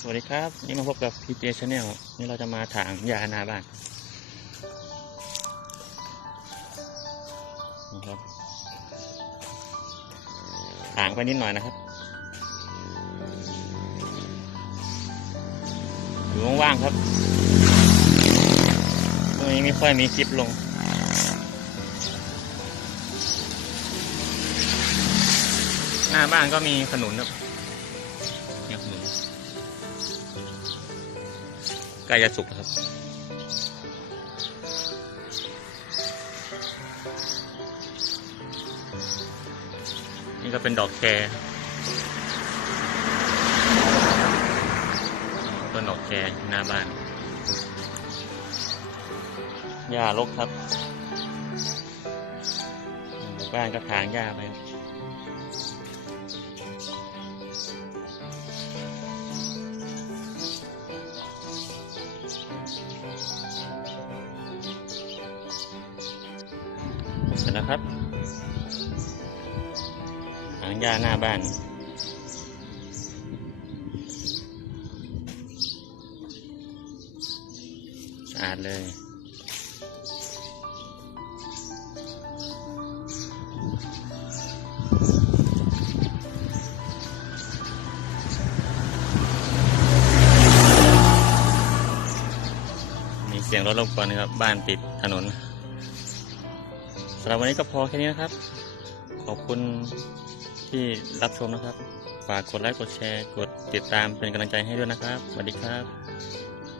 สวัสดีครับนี่มาพบกับ PJ Channel นี่เราจะมาถางยานาบ้านนี่ครับถางไปนิดหน่อยนะครับอยู่ว่างๆครับตรงนี้ไม่ค่อยมีคลิปลงหน้าบ้านก็มีขนุนครับเนี่ยขนุน ใกล้จะสุกครับ นี่ก็เป็นดอกแครต้นดอกแครอยู่หน้าบ้านหญ้ารกครับอืมบ้านก็ทางหญ้าไปครับ เสร็จแล้วครับหางหญ้าหน้าบ้าน สะอาดเลยมีเสียงรถรบกวนะครับ บ้านติดถนนำหรับวันนี้ก็พอแค่นี้นะครับ ขอบคุณที่รับชมนะครับ ฝากกดไลค์ กดแชร์ กดติดตามเป็นกำลังใจให้ด้วยนะครับ สวัสดีครับ